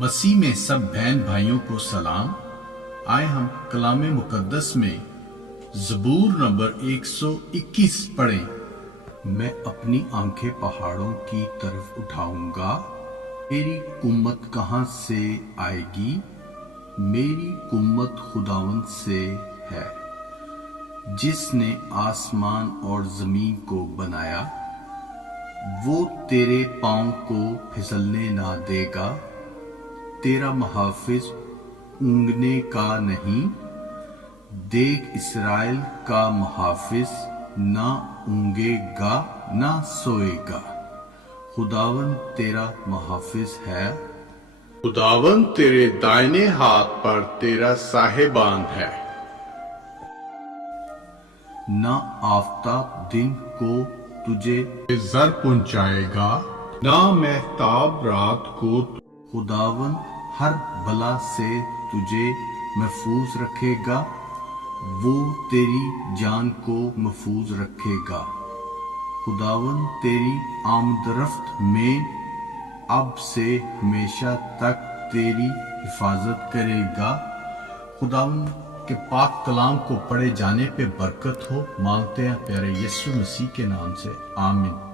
مسیح میں سب بہن بھائیوں کو سلام۔ آئے ہم کلام مقدس میں زبور نمبر 121 پڑھیں۔ میں اپنی آنکھیں پہاڑوں کی طرف اٹھاؤں گا، میری قوت کہاں سے آئے گی؟ میری قوت خداوند سے ہے، جس نے آسمان اور زمین کو بنایا۔ وہ تیرے پاؤں کو پھسلنے نہ دے گا، تیرا محافظ اونگنے کا نہیں۔ دیکھ، اسرائیل کا محافظ نہ اونگے گا نہ سوئے گا۔ خداوند تیرا محافظ ہے، خداوند تیرے دائنے ہاتھ پر تیرا صاحبان ہے۔ نہ آفتاب دن کو تجھے زر پہنچائے گا، نہ مہتاب رات کو۔ خداوند ہر بلا سے تجھے محفوظ رکھے گا، وہ تیری جان کو محفوظ رکھے گا۔ خداوند تیری آمد رفت میں اب سے ہمیشہ تک تیری حفاظت کرے گا۔ خداوند کے پاک کلام کو پڑھے جانے پہ برکت ہو، مانگتے ہیں پیارے یسوع مسیح کے نام سے، آمین۔